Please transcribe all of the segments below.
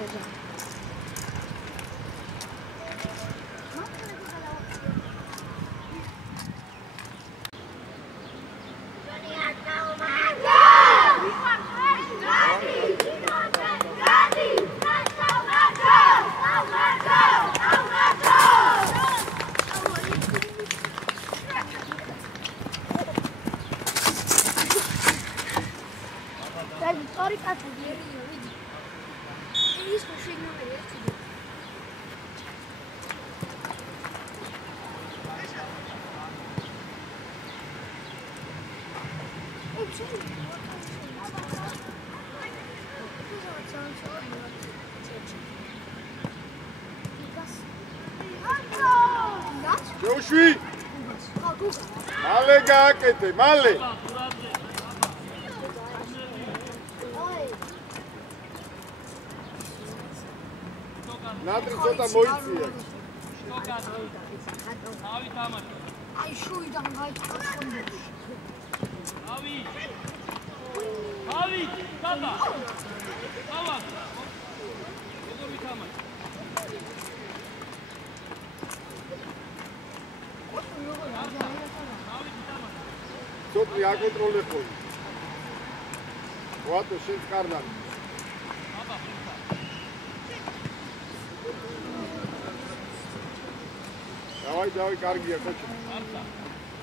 Joshua! Male gaakete, male! Natri ცოტა მოიწია. ავი თამაში. აი შუიდან გაიწყვეტ. ავი. ავი, დაბა. დავა. როგორ ვითამაში? სოფი აკონტროლე ხოლმე. ვატო შენ კარნალი. დავაი, კარგია კოჩი. არცა.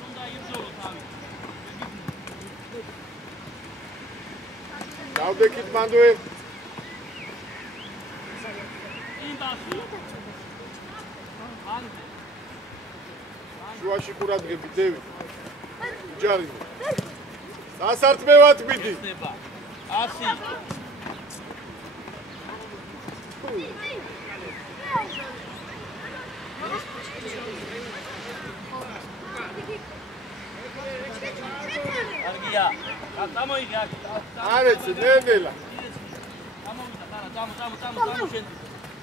უნდა იბრძოლო თავი. დავდექით მანდვე. ინდასი. ანზე. შუაში ყურადღები დევი. ჯარი. სასარტმევად მიდი. 100. არგია. გამოიგე აქ. არეცი, ნენელა. გამოვიდა, წამო შენ.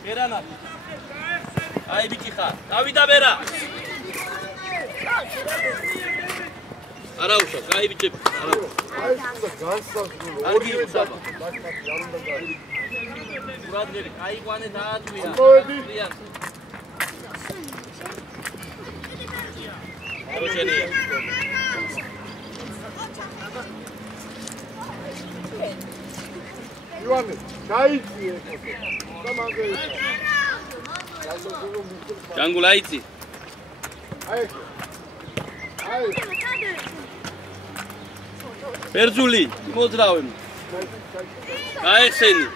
ბერანა. აი ბიჭი ხარ. დავიდა ბერა. არა უშო, კაი ბიჭები, არა. აი უნდა განსაზღვრო. ორივე დაკი, არ უნდა გაიგო. ურადღერი, კაი ყვანე დააწვია. მოედი. როშენია. ივანე, გაიწიე. გამანგე. ჯანგულ აიცი. აი. აი. ბერძული, მოძრავე. გაეხსენი.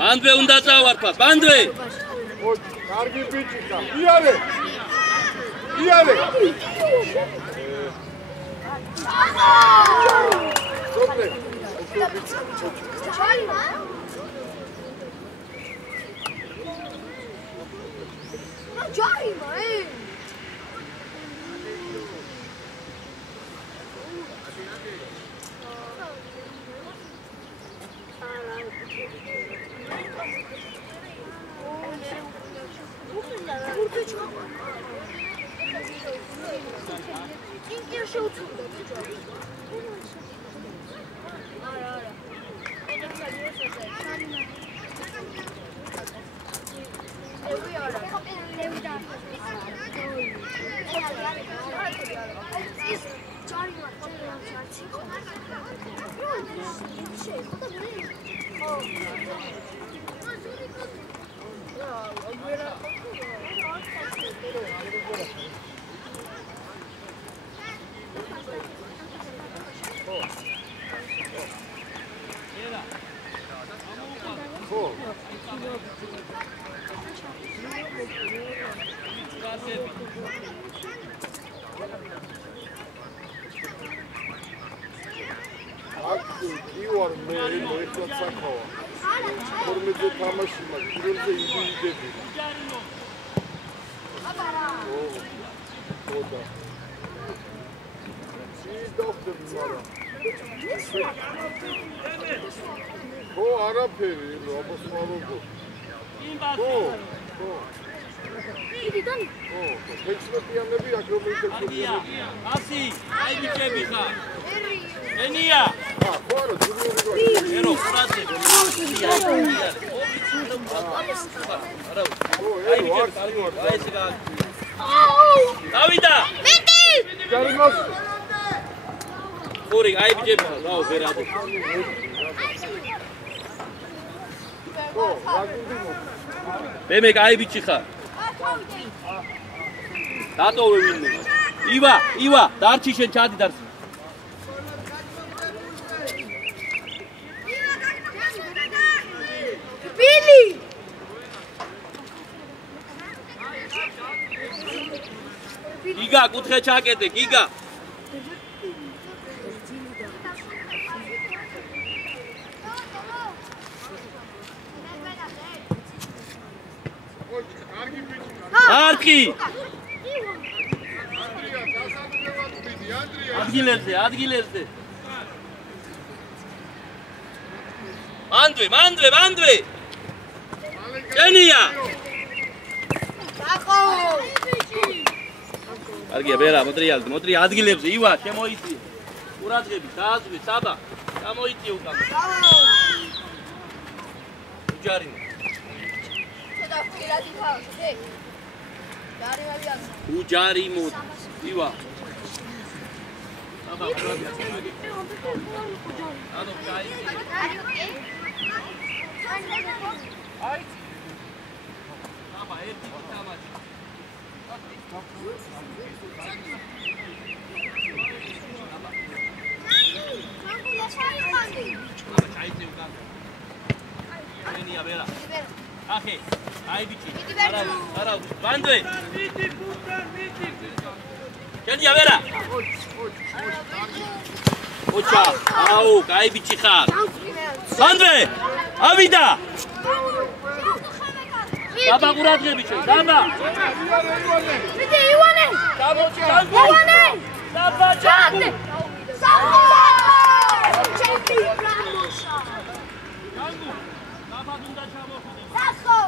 ბანდვე უნდა წავარქვა, ბანდვე. კარგი ბიჭიკა. იარე. იარე. სოფლე. ჯარი მაი იوار მე მოიხოთ საკოა. ფორმეზე თამაში მაქვს, პირველზე იდეები. აბარა. ოდა. ის დოქტორი მარა. ო არაფერი, აბას მაროგო. იმბასო. ო. იტანი. ო, 16-იანები აქ რომ არგია, ასი, აი ბიჭები ხარ. ერი. ენია. ხო არა, ძულიორი ერო, ფრაზე. არა. აი ბიჭები, აი ეს გა. დავიდა. მეტი. გარიმოს ორი, აი ბიჭები ხარ, რაო, ვერადო. ხო, რაგუნდიმო მე აი ბიჭი ხარ. დატოვე ვინმე. ივა, დარჩი შენ ჩადი დარჩი. ბილი. გიგა, კუთხე ჩაკეტე, გიგა. კარგი ბიჭი არკი. ანდრია დასაწყებად ვიდი ანდრია ადგილებზე. მანდვე. ენია. აკო. კარგია, ბერა, მოტრია ადგილებზე. ივა, შემოიწი. ყურადღები, დააზვი, საბა. გამოიწი უკან. უჯარი. ცოტა პირადი ხარ, შე. დარიალიან. უჯარი მოდ. ივა. საბა, ყურადღები. ანუ კაი. აი. საბა, ერთი თამაში. ჩაიწე უკან. ენია, ბერა. ახე, აი ბიჭი. არა, ბანდვე. შენია ვერა. ოჩა, აუ, აი ბიჭი ხარ. ბანდვე, ავიდა. დაბა ყურადღები შენ, დაბა. ბიჭი ივანე. გამოჩა. ივანე. დაბა ჩაკუ. ჩემპი პრამოსა. ჯანგუ. დაბა უნდა ჩამოხვიდე. სახო.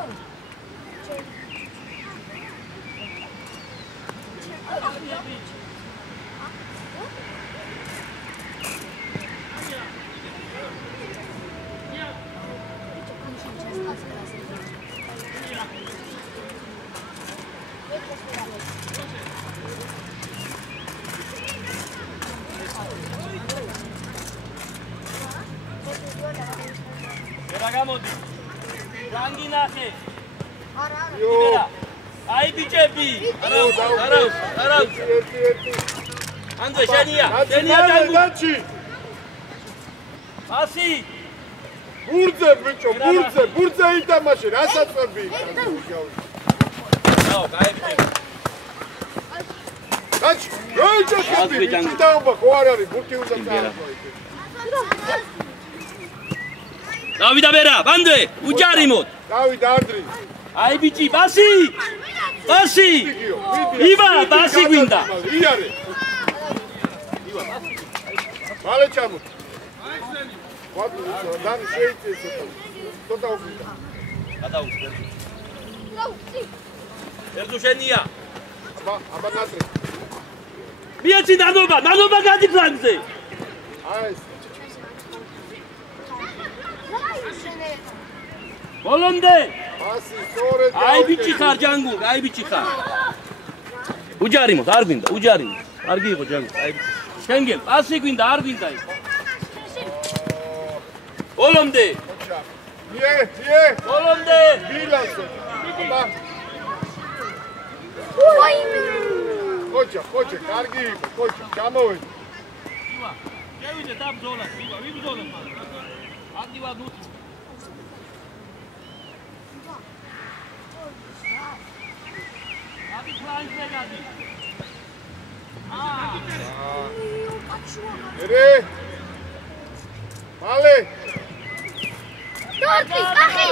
ვერა გამოდი. ჯანგი ნახე. არა. ვერა. აი ბიჭები. არა. ერთი ანდრე შენია ჯანგუ. დაჩი ასი. ბურძე ბიჭო ბურძე იტამაშე რასაწყები აუ, კაი ბიჭები. დაჩი როიჭოხები დაობა ხო არ არის ბურთი უნდა წააღო დავიდა ბერა, ბანდვე, უჯარი მოდ. დავიდა ანდრი აი ბიჭი, ბასი. ივა, ბასი გვინდა. იარე მალე ჩამოთ ვატო დანი შეიძლება ცოტა უყიდა გადაუშვე. ერთუ შენია. აბა ნატრე მიეცი ნანობა გადი ფლანგზე. აი ეს ბოლომდე. ასი სწორედ აი ბიჭი ხარ ჯანგუ, აი ბიჭი ხარ. უჯარი მოდ, არ გვინდა, უჯარი მოდ. კარგი იყო ჯანგუ, აი ბიჭი. შენგელ, პასი გვინდა, არ გვინდა ის. ბოლომდე. იე ბოლომდე. ბილანსო აბა ხოჭა კარგი იყო ხოჭა გამოვედი ივა, შევიდე დაბძოლა, ივა, ვიბძოლე მან. აქტივად უწი. აბი ფლანგზე გადი. ერე მალე Torti, კახი.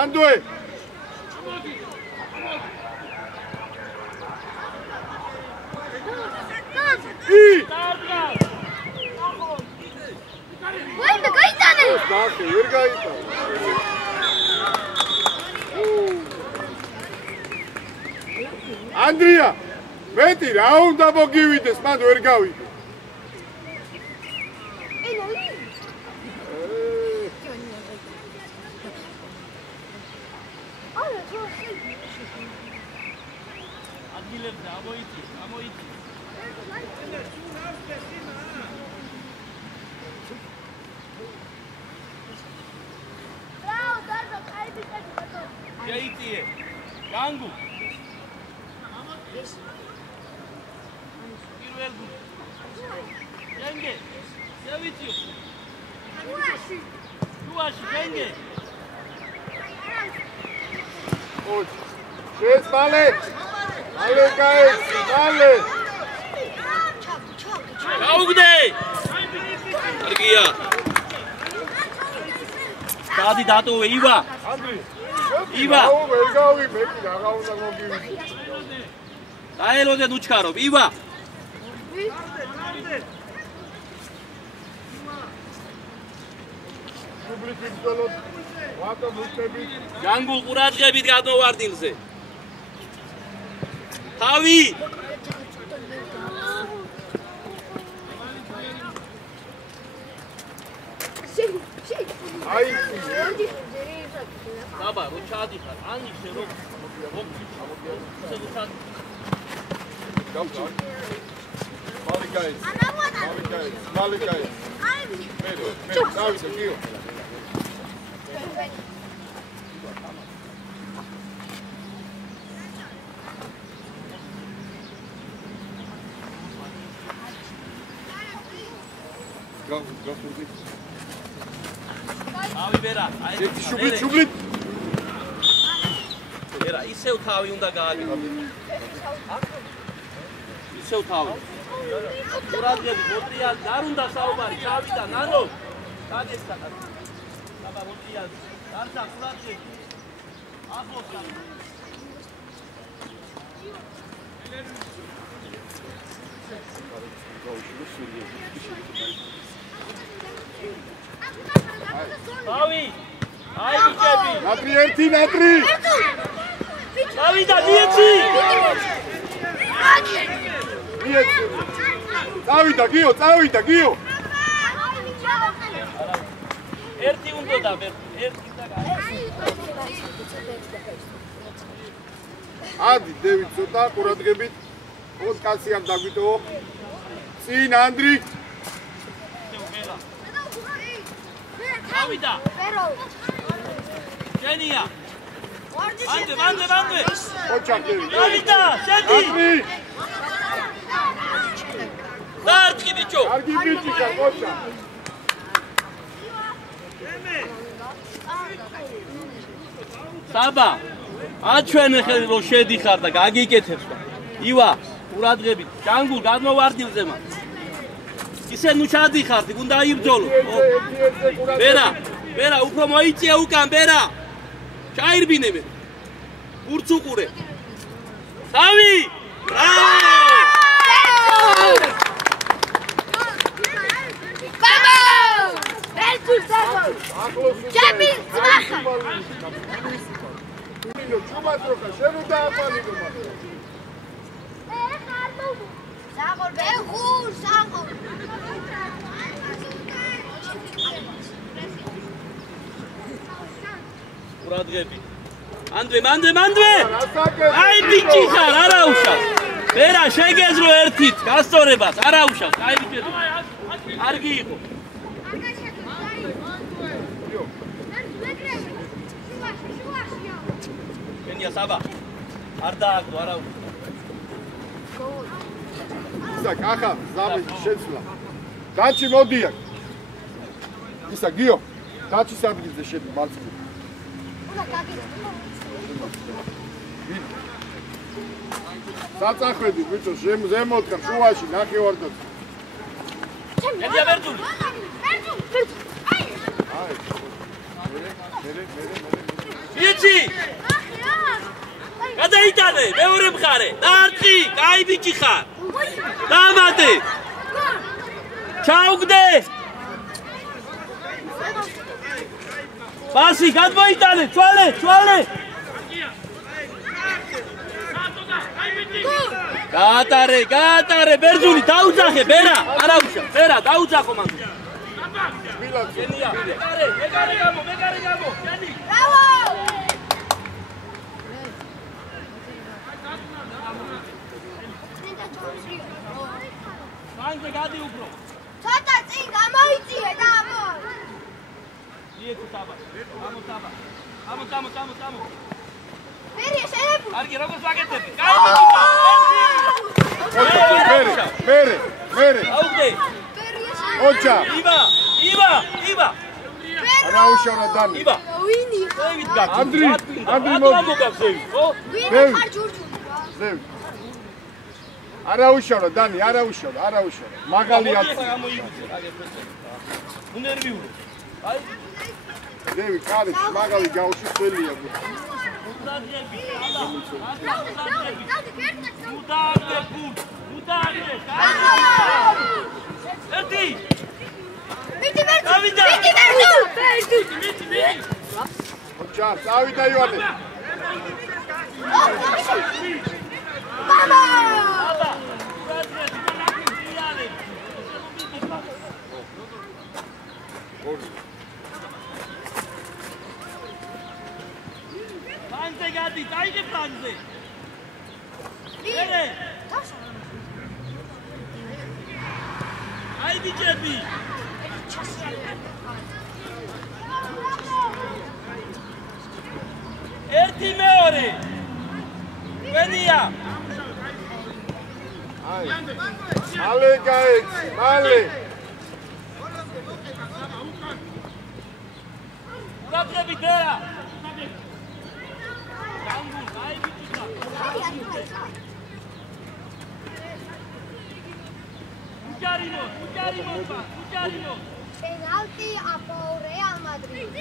ანდვე ვაიმე გაიტანე დახე ვერ გაიტანე ანდრია მეტი რა უნდა მოგივიდეს მან ვერ გავიდე ადგილებზე ამოიწი რაო დარბა კაიბიტები ბატონო შეიწიე განგუ პირველ გუნდს გენგე შევიწიო შუაში გენგე ოჩ შეს მალე მალე გაეს მალე გაუგდე კარგია დადი დატოვე იბა ანდრი იბა ვერ გავი მეტი რა უნდა მოგივიდეს დაელოდე უჩქარო იბა პუბლიკის ბოლოს ვატო მუსები განგულ ყურადღებით გადმოვარდინზე თავი აი აბა რო ჩადიხარ ანიშე რო მალე გაეს მალე გაეს მე დავიდე გიო გავხურდი თავი ვერა აი შუბლით ვერა ისევ თავი უნდა გააკეთო ისევ თავი ყურადღებით მოტრიალ არ უნდა საუბარი ჩავიდა ნანო დაგესტადა აბა მოტრიალ დარჩა ყურადღებით ახლოსა თავი აი ბიჭები ნატრი ერთი ნატრი დავიდა მიეცი წავიდა გიო ერთი უნდა და ერთი და ადი დევიდ ცოტა ყურადღებით პოდკასტი არ დაგვიტოვო წინ ანდრი დავიდა გენია მანდე ოჩაკები დავიდა შედი ანდრი დარტყი ბიჭო კარგი ბიჭია ოჩა საბა აჩვენ ხელი რო შედიხარ და გაგიკეთებს და ივა ყურადღებით ჯანგულ გადმოვარდილზე მან ისე ნუ ჩადიხარ უნდა აიბრძოლო ვერა უფრო მოიწია უკან ვერა ჩაირბინე მე გურც უყურე თავი ჯები ძმახა ჩუბას როხა შენ უნდა აპალიდო მაგრამ საღოლ ბეხურ საღოლ ყურადღები მანდვე აი ბიჭი ხარ არა უშავს ვერა შეგეზრო ერთით გასწორებას არა უშავს აი ბიჭები კარგი იყო გენია საბა არ დააგდო არა უშავს ისა კახა ზაბი შეცვლა დაჩი მოდია ისა გიო დაჩის ადგილზე შედი მარცხნივ საწახვედი ბიჭო ზემოთკარ შუაში ნახევარდაც გენია ვერტული აი მერე მიეცი გადაიტანე მეორე მხარე დარტყი კაი ბიჭი ხარ დამატე ჩაუგდე პასი გადმოიტანე ჩვალე გაატარე ბერძული დაუძახე ბერა არაუშავ ბერა დაუძახო მან გენია მეგარე გამო გენი ბრავო მანზე გადი უფრო ცოტა წინ გამოიწიე და ამო მიეცი საბა ამო მერე შეიძლება კარგი როგორ ვაკეთები მერე აუგდე ოჩა იბა არაუშავ დანი იბა ვინი ზევით გაკი ანდრი მოგაგზევი ხო ვინი ხარ ჯურჯული ზევით არაუშავ დანი არაუშავ მაგალი აცი უნერვიულო აი ზევით ხარი მაგალი ჯაუში წელია უდაგდე ერთი მიტი ვერდუ ოჩა წავიდა ივანე მამა პანზე გადი დაიგე პანზე ერე აი ბიჭები ერთი მეორე ვენია აი მალე გაეცი მალე ურაგები დერა განგულ აი ბიჭიკა უჯარინო penalti από Real Madrid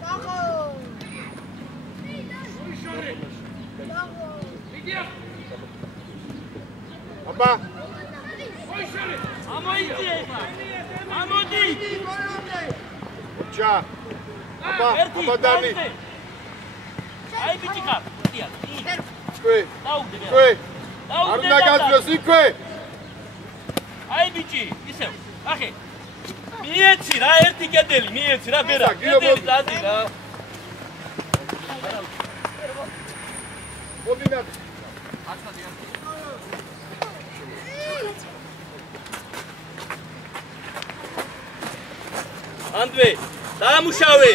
bravo აბა ამოდი ოჩა აბა დანი აი ბიჭიკა კვე არ უნდა გაძლოს იქვე აი ბიჭი ისევ ახე მიეცი რა ერთი კედელი მიეცი რა ბერა კედელი დადი რა მოდინა ანდვე დაამუშავე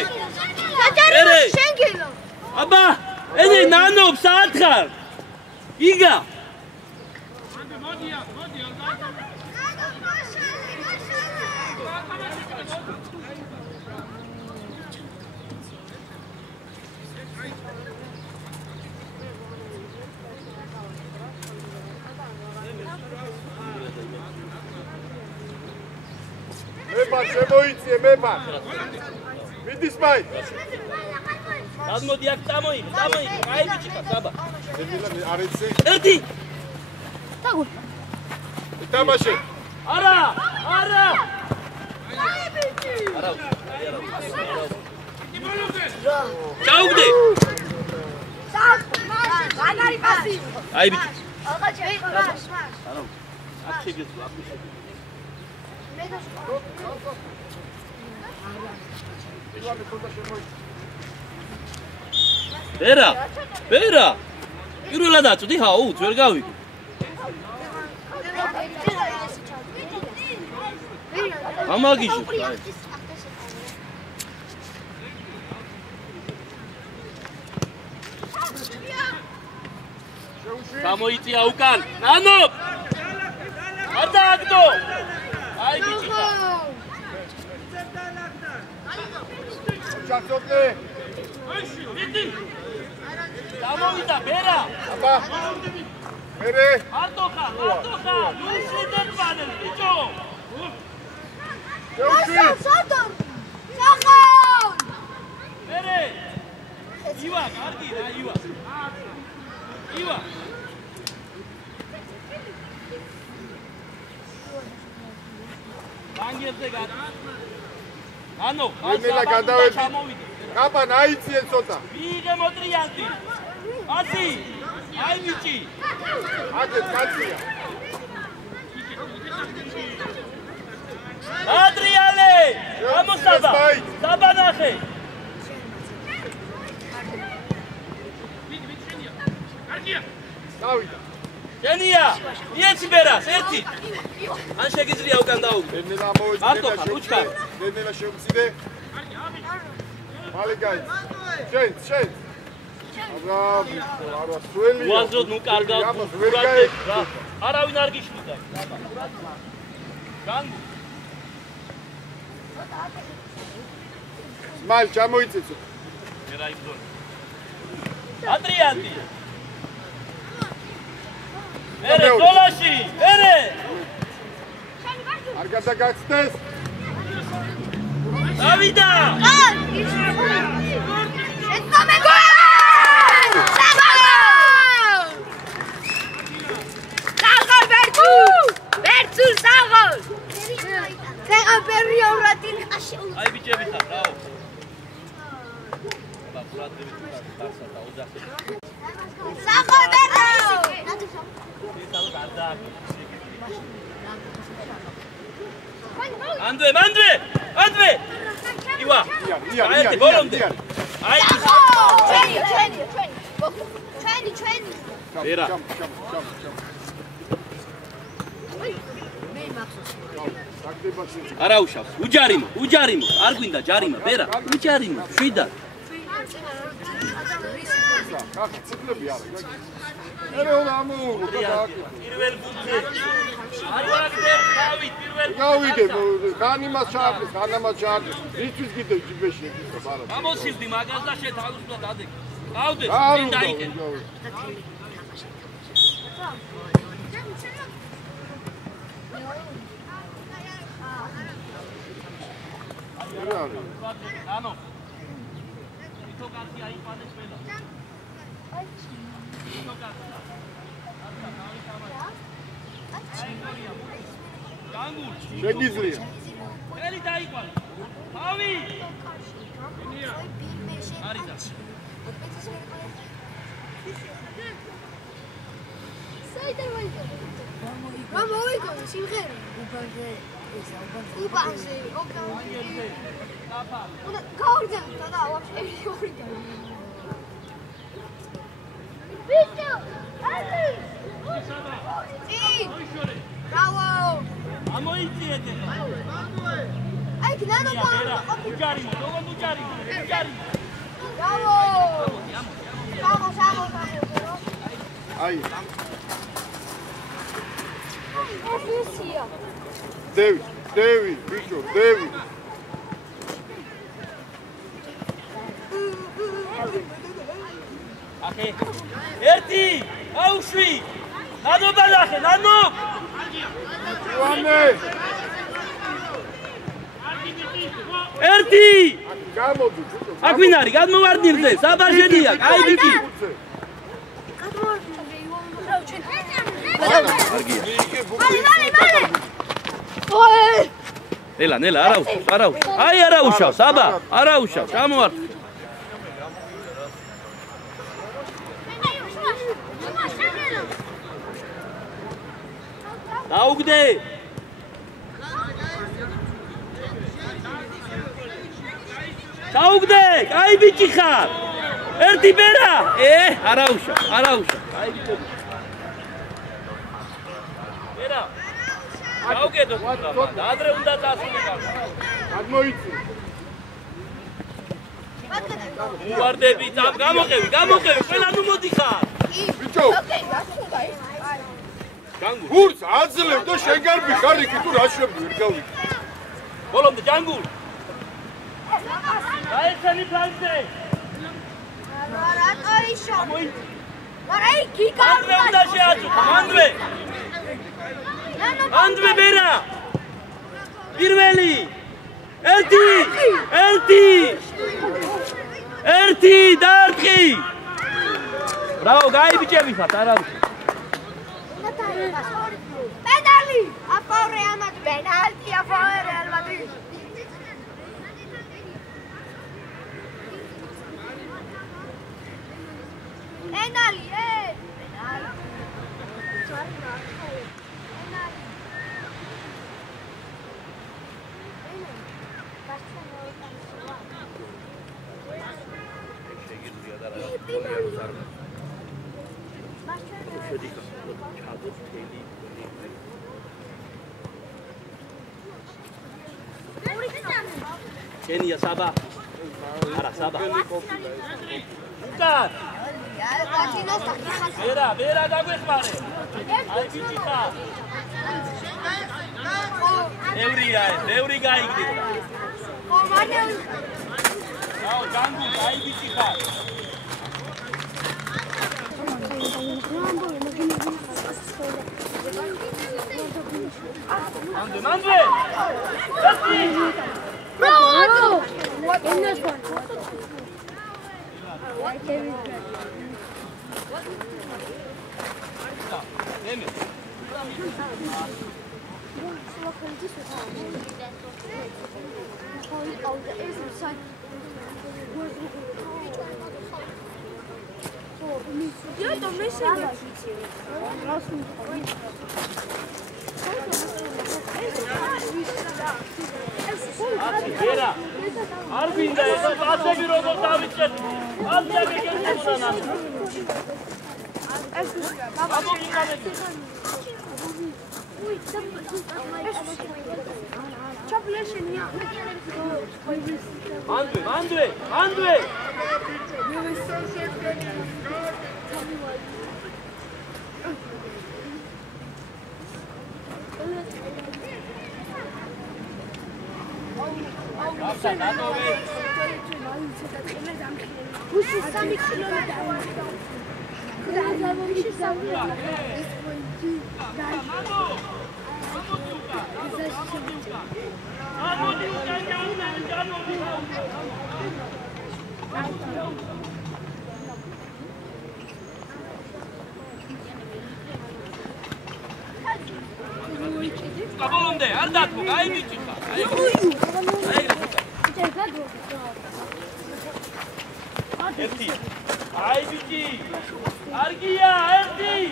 საჯარო შენგელო აბა ენი ნანობს ათხარ იგა შემოიწიე მებარ მიდის მაი გადმოდი აქ წამოი აი ბიჭიკა საბა არ იცი ერთი დაგულ თამაში არა ჩაუგდე მაგარი პასი აი ბიჭი აღა ჩემს აქ შეგეძლო ბერა პირველად აწვდი ჰაუც ვერ გავიგე ამაგიში გამოიწია უკან ნანო არ დააგდო აი ბიჭიკა ჩაკოტე გამოვიდა ბერა აბა მერე არტოხა ნუშიდან პანელ ბიჭო შეუშვი სოდორ სახონ მერე ფანგებზე გადის. ანუ, ნელა გადავედი. კაპან აიწიე ცოტა. მიიღე მოტრიანტი. აცი. აი ბიჭი. აგეთ კაცია. ადრიალე! ამოსაბა! საბანახე! დავიდა. შენია! მიეცი ბერას, ერთი! ან შეგიძლია უკან დაუგდე. ნელა მოიწია. არტოხა, უჩქა. ნელა შეუციდე. მალე გაიც. შენ. არა, სველი. უაზროდ ნუ კარგავ. რა. არავინ არ გიშლიდა. განგუ. მალ ჩამოიწეცო. ერა იბრძოლ. ადრიანტი. ერე გოლაში, ერე. არ გადაგაცდეს. დავიდა. ეთომე გოლ! საღოლ ბერტუ! ბერტუ საღოლ! ფეგა პერიორატინ აშეულ. აი ბიჭები ხარ, რაო. ბაბულადები ხარსა და ოჯახი. საღოლ ბერტუ! ისალ გარდა. ანდვე! ივა. აი ბოლომდე. აი ჩვენი. ვერა. არა უშავს. უჯარიმო. არ გვინდა ჯარიმა, ვერა. უჯარიმო, შვიდა. კახი ციკლები არა. ერე ამოუღო და პირველ ბუთზე. არ ვაგდებ დავით პირველ. გავიდე, ხანი მას ჩააკრეს, ხანამაც ჩააკრეს. ისთვის კიდე ჯიბეში ეკითხა ბარა. გამოსივდი მაგას და შეთავაზდა დადი. გავდეს, წინ დაიკე. ანუ ითო კაცი აიყვანეს ყველა. შეგიძლია. ელი დაიყვანე. ავი. არიდა. გამოიგო სიმღერა. უბანზე. გაურდა და ვაფშე გაურდა. ბიჭო, ალი. ბრავო. ამოიწიეთ ეხლა. აი გნანო ბერა, უჯარიმო, როგორ უჯარიმო. ბრავო. სამო. აი. ოფისია. დევი, ბიჭო, დევი. ახე. ერთი, აუშვი. ნანო ბალახე, ნანო. ვანე. ერთი. გამოდი, ბიჭო. აქ ვინ არის? გადმოვარდნილზე, საბარჟენია, კაი ბიჭი. ნელა, არა უშავს. აი არა უშავს, აბა, არა უშავს, ჩამოარ. დაუგდე. დაუგდე, კაი ბიჭი ხარ. ერთი ბერა. არა უშავს. კაი ბიჭი. ბერა. გავგედო და ადრე უნდა წასულიყავ. გადმოიწი. უვარდები, გამოყევი, ყველა ნუ მოდიხარ. ბიჭო. ჯანგულ. გურს აძლევ და შეგარბი ხარიკი თუ რა შვები ვერ გავიქ. ბოლომდე ჯანგულ. გაეცანი ფლანგზე. რატო ისო? მოიწი. არა იქი ანდვე უნდა შეაწუხო, ანდვე ბერა. პირველი. ერთი დაარტყი. ბრავო, გაიბიჭები ხართ, არა უშ. პედალი A favor Real Madrid. Penalti a favor Real Madrid. Penalti, Kenia, Sabah. Ara, Sabah. Bukan. Vera, გაგვეხმარე. აი ბიჭი ხარ. ბევრი გაიგდიდა. ხო, მარტივი. აუ, ჯანგუ, აი ბიჭი ხარ. Mandre! Bravo! What in this one? What Vera, Arvinda, esa pase bir robot davitçet. Az da bir gelsin sana. Ama dikkat et. Andre. Kabolonde, ardat bu, ay bir çıkar. Erti. Ay bici. Argiya, Erti.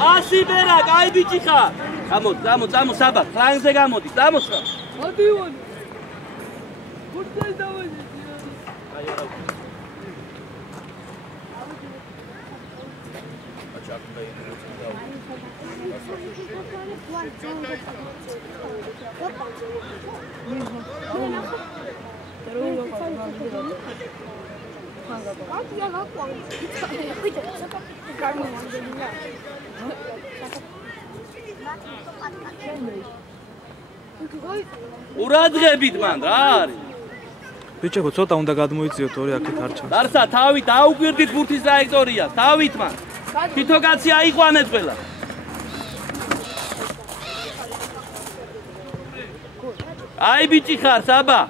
Asi berak, ay bici xar. Gamod, Sabah. Xlanze gamodi, gamod xar. Adivon. Kurtay davay. Ay ara. ურადღებით მან რა არის? ბიჭებო, ცოტა უნდა გადმოიწიოთ ორი აქეთ არ ჩანს. დარსა, თავით აუგვირდით ბურთის ტრაექტორიას, თავით მან. თითო კაცი აიყვანეთ ყველა. აი ბიჭი ხარ, საბა.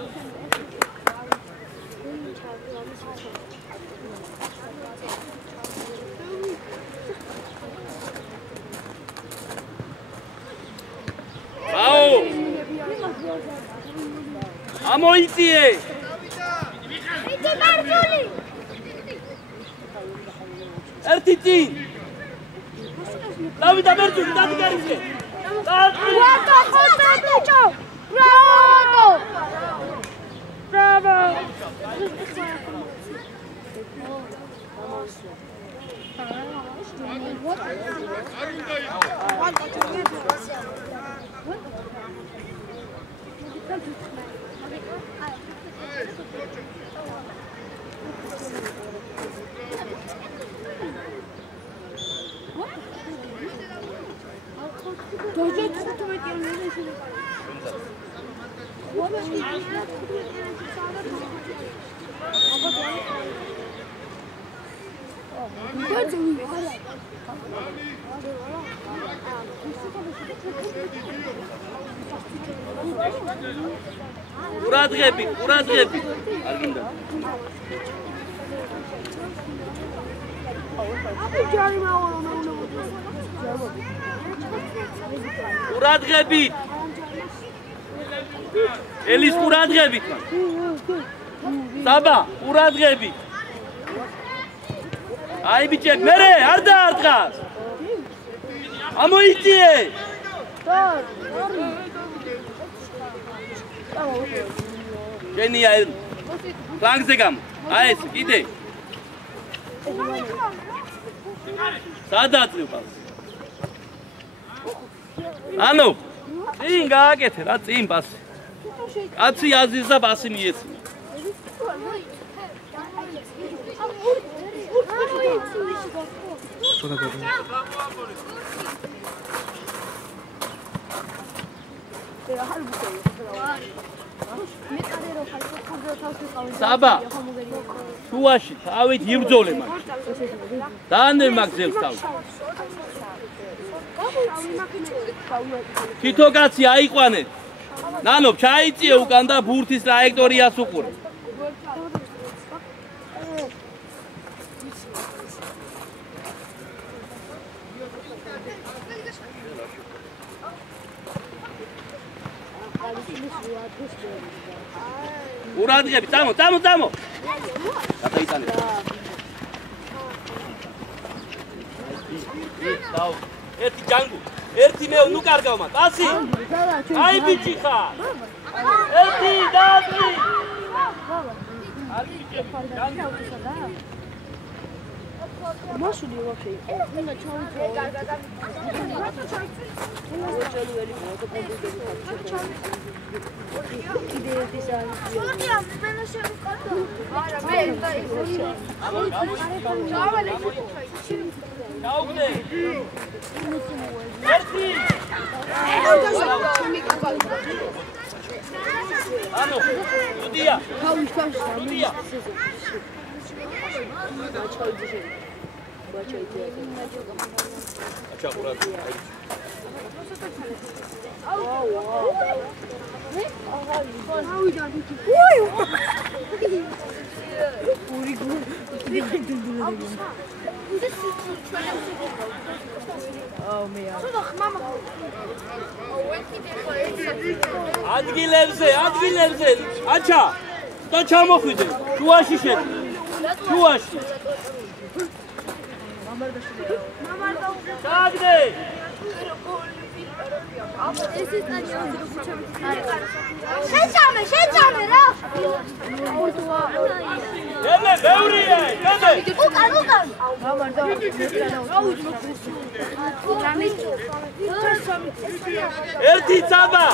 აუ! ამოიწიე! Iti Barbuli! ერთი წინ! დავიდა ბერძული, დადგარისე! Guarda cosa faccio! Bravo! Bravo! ყურადღებით, ყურადღებით. არ გინდა. ყურადღებით. ელის ყურადღებით. საბა, ყურადღებით. აი ბიჭები, მერე არ დაარტყას. ამოიწიე. გენია ფლანგზე გამ. აი ეს კიდე. სადაწევ პასი. ანუ წინ გააკეთე რა წინ პასი. კაცი აზიზა პასი მიეცი. საბა შუაში თავით იბრძოლე მაგ დაანე მაგზელს თავი თითო კაცი აიყვანეთ ნანო ჩაიწიე უკან და ბურთის ტრაექტორიას უყურე ყურადღები, წამო. გადაიტანე. დაუ. ერთი ჯანგუ. ერთი მე ნუ კარგავ მათ. ასი. აი ბიჭი ხარ. ერთი დადი. აი ბიჭი. მაშინ ვაფშე. უნდა ჩავიწო. ადგილებზე აჩა და ჩამოხვიდე შუაში შენ შუაში ჩაგდე შეჭამე რა ემე ბევრია ემე უკან ერთი წაბა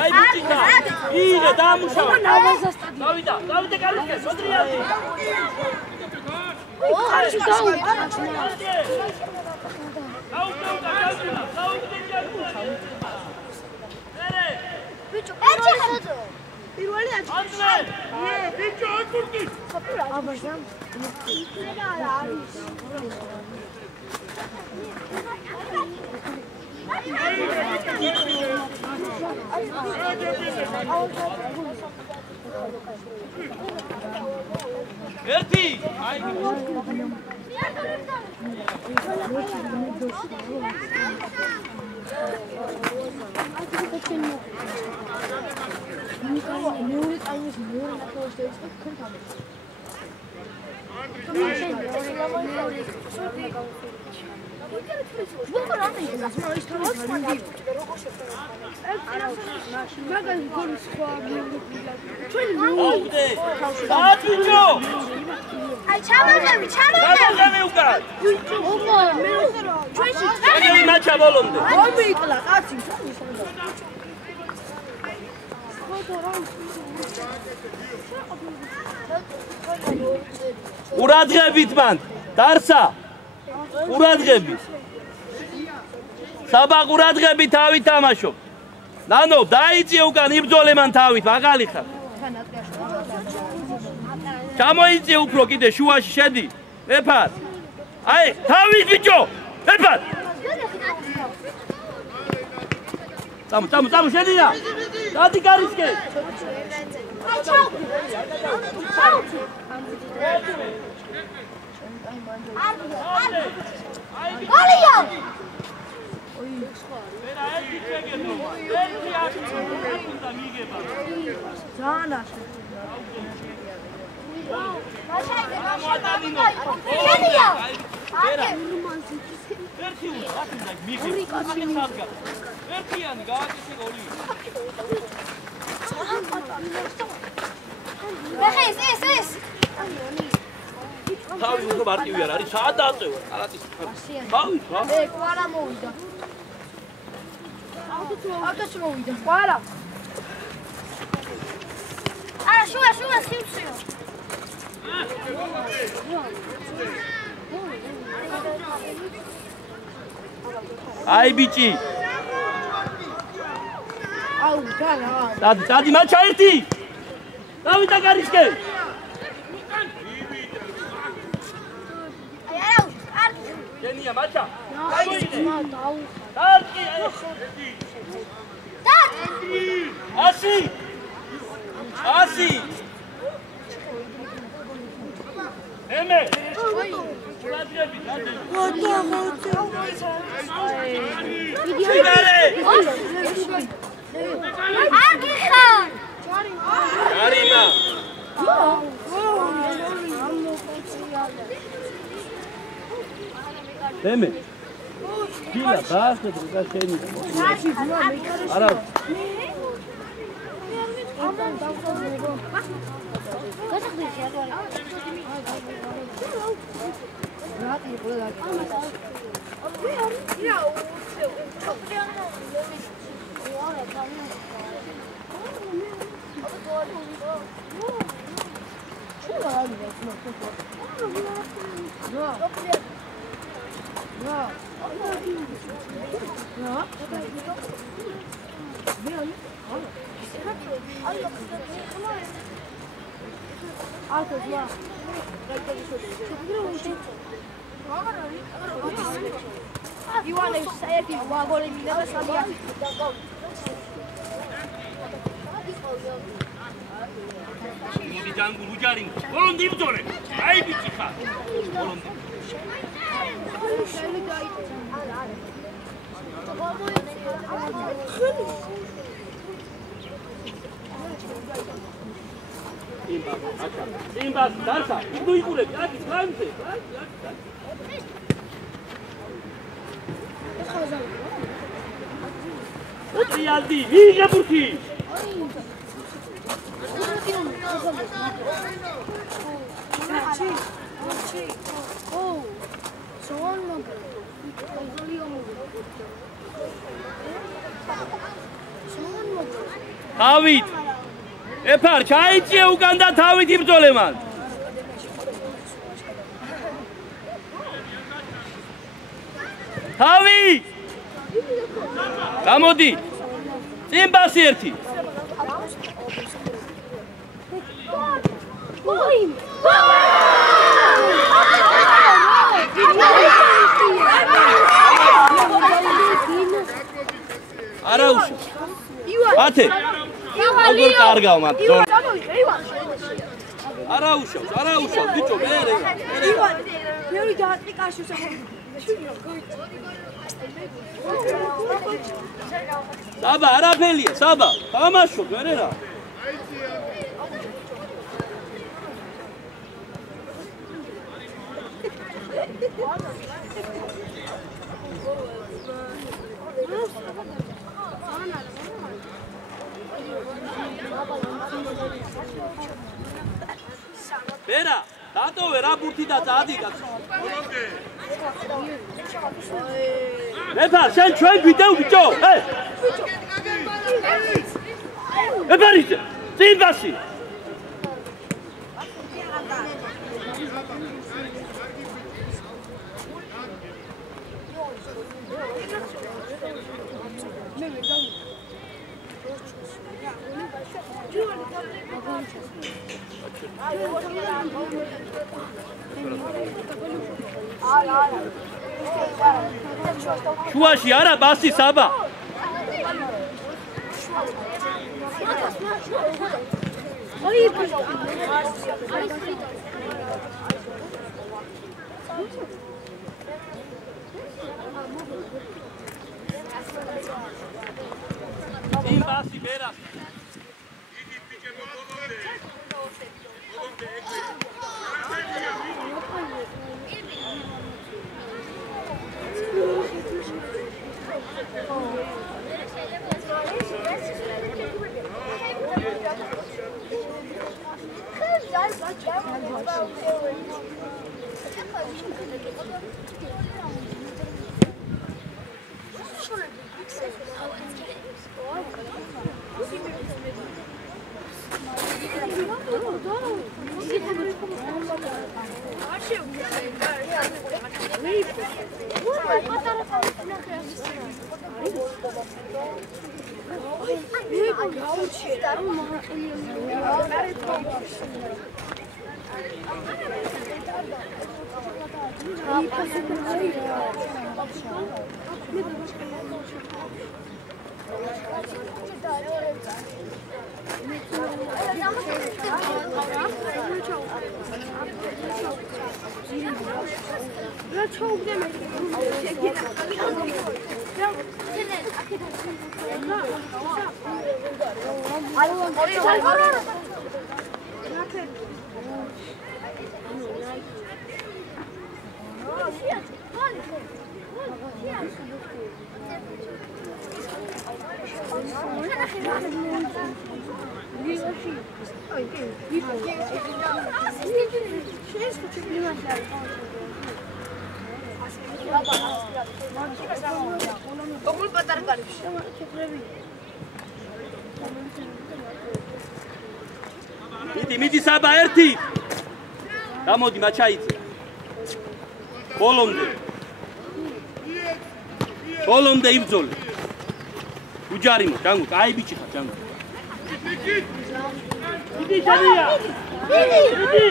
აი ბიჭიკა იღე დამუშავა დავიდა კარისკე სოდრიაზი ხარში დაუდა ბიჭო პირველი აჭირე ბიჭო აკურდი აბაზამ რა არის ერთი აი აი ჩამოღები უკან ოპა მე ჩვენში ეგრე მაჩა ბოლომდე მომიკლა კაცი ყურადღებით მან დარსა ყურადღებით საბა ყურადღებით თავი თამაშო ნანო დაიწიე უკან იბრძოლე მან თავით მაგალი ხარ ჩამოიწიე უფრო კიდე შუაში შედი მეფარ აი თავით ბიჭო მეფარ წამო შედია. დადი გარისკე. გოლია! თავი უფრო მარტივი არ არის, საათ დააწევა, ყალატის. თავი, რა? კვარა მოვიდა. ავტოც მოვიდა. კვარა. შუა სივსიო. აი ბიჭი. აუ, გალა. დადი მაჩა ერთი. დავიდა გარისკე. Genia, macha. Asi. Eme. Arima. Eme. Kila, basta, druga šeni. Ara. Simbas, darsa, nu ikure, aki, transe. Otrialdi, viga burti. David. Epar, ჩაიწია უკან და თავით იბრძოლე მან. თავი! გამოდი. წინბასი ერთი. არა უშო. ათე. აგურ კარგავ მათ. არა უშავს, ბიჭო, მე. მე დაატყი კარშოს. საბა, არაფერია, საბა. თამაშო, ვერე რა. Vera, datove რა ბურთი და წადი კაცო. Epar, შენ ჩვენ ვიდეო ბიჭო. Epar ისე, წინბასი. შუაში არა ბასი საბა. Imbasi, Beras. მიდი საბა ერთი გამოდი მაჩაიძე ბოლომდე იბძოლე უჯარიმო ჯანგო კაი ბიჭი ხარ ჯანგო მიდი შენია მიდი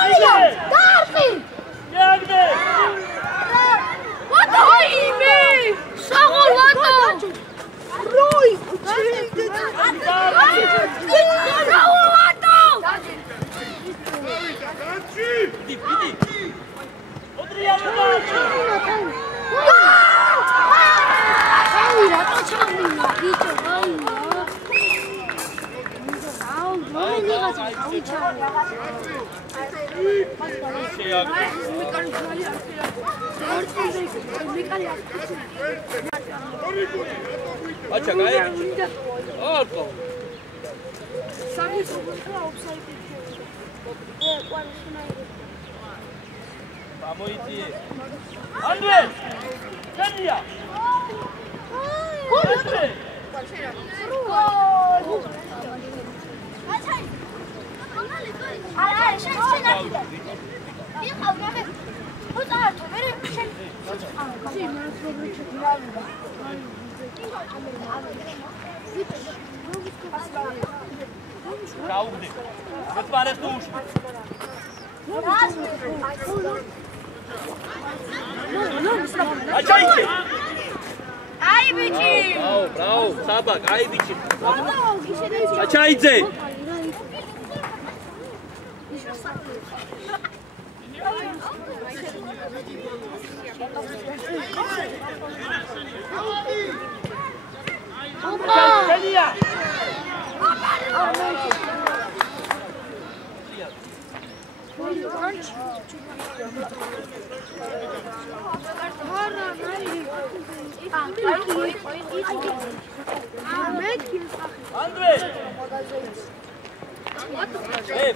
აია დარტი ჯანგე ვატო იმე საღოლ ვატო როი Acha gae. Orco. Sabes o que é offside? Vamos iti. Andre! Senia! Andre! Caúde. Vou te parar tu. Achaite. Ai, bichi. Bravo, sabak, ai bichi. Achaite. Senia. Andre! Hey!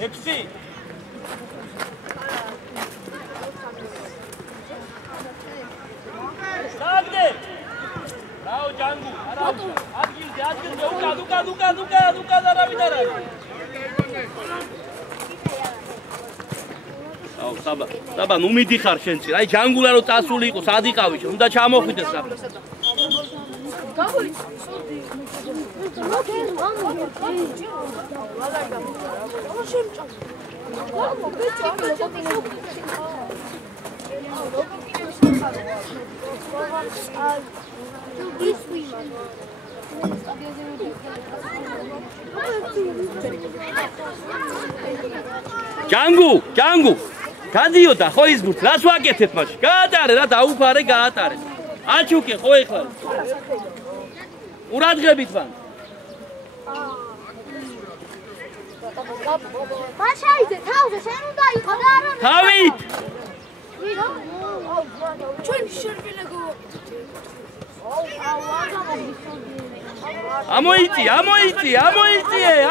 Hepsi! Sagde! Bravo Jangu! Adgilde! Duka daravitara! აუ საბა ნუ მიდიხარ შენც აი ჯანგულა რო წასული იყო სად იყავი უნდა ჩამოხვიდეს საბა გაგული ჯანგუ გადიოდა ხო ის ბურთი რას ვაკეთებ მაშინ გაატარე რა დაუფარე გაატარე აჩუკე ხო ეხლა ურადღებით მან მაშაიძე თავზე შენ უნდა იყო და არა თავით ჩვენი შერბილა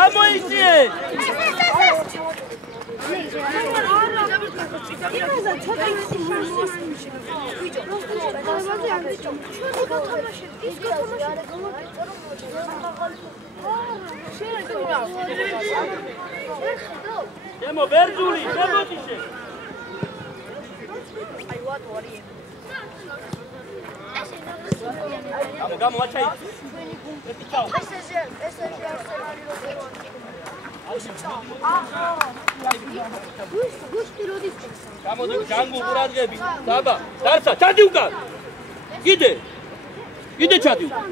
ამოიწიე Demo Berzuli, შემოდიშე. გამო აჩაი. გამოდი ჯანგუ ყურადღები. დაბა, დარსა, ჩადი უკან. კიდე ჩადი უკან.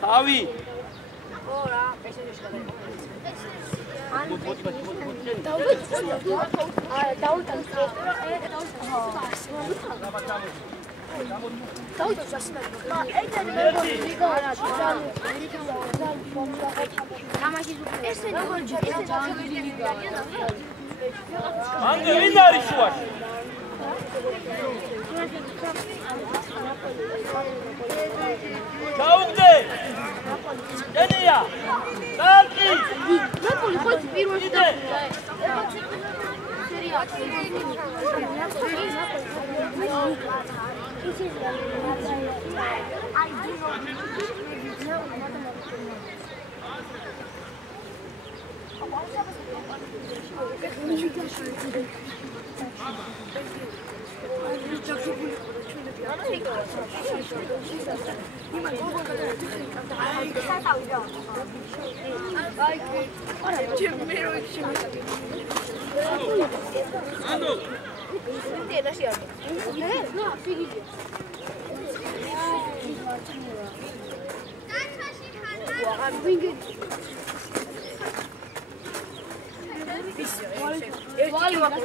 თავი. ორა, ესე ჩაუგდე დენია დაკი ნაპოლი ხო პირველი და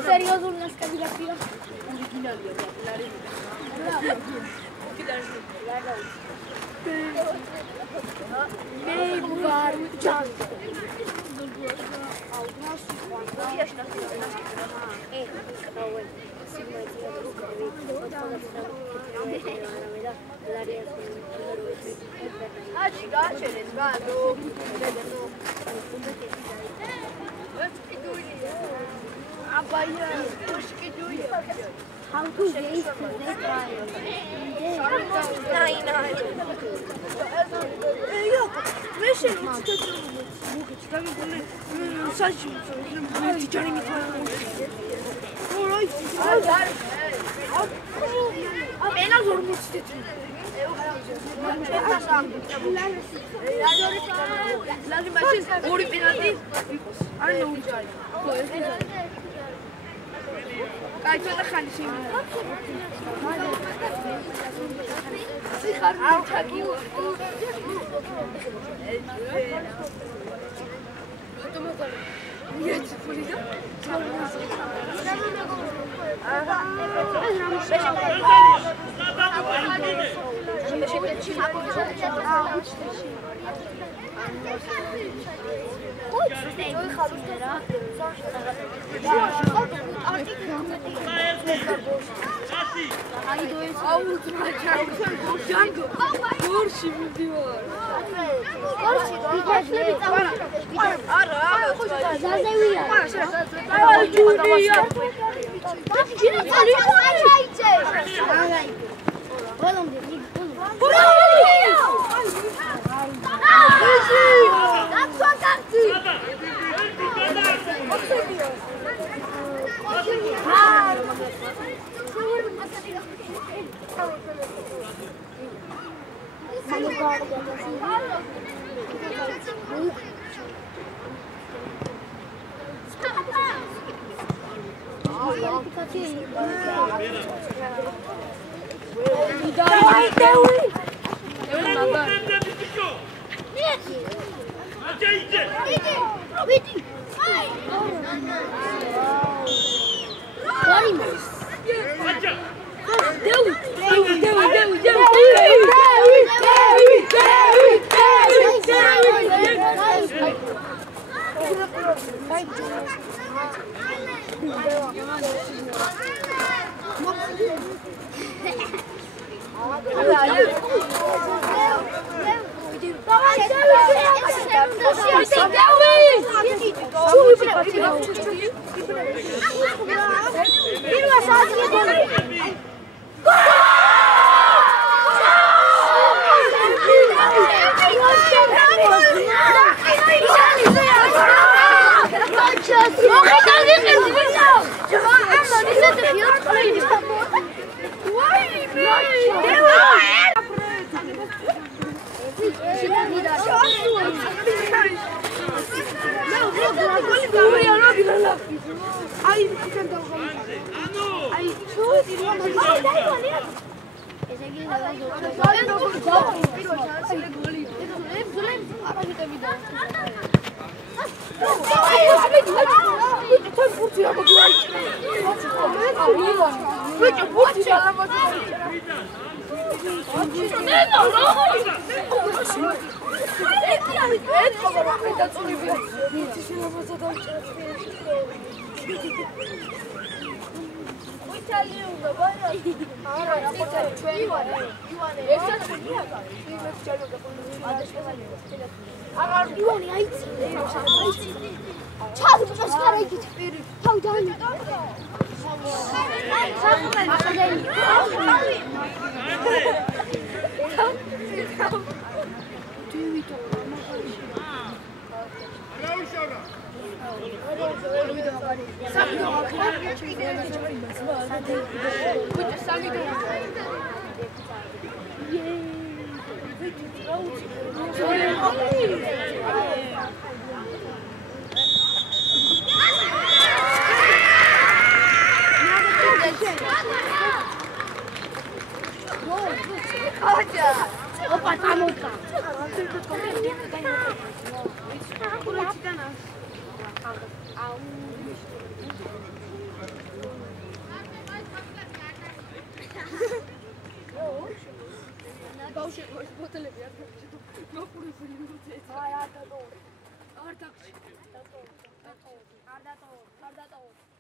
Seriozul nas candidatura originalia. Nei bugar can. How to raise this fire? Arda to.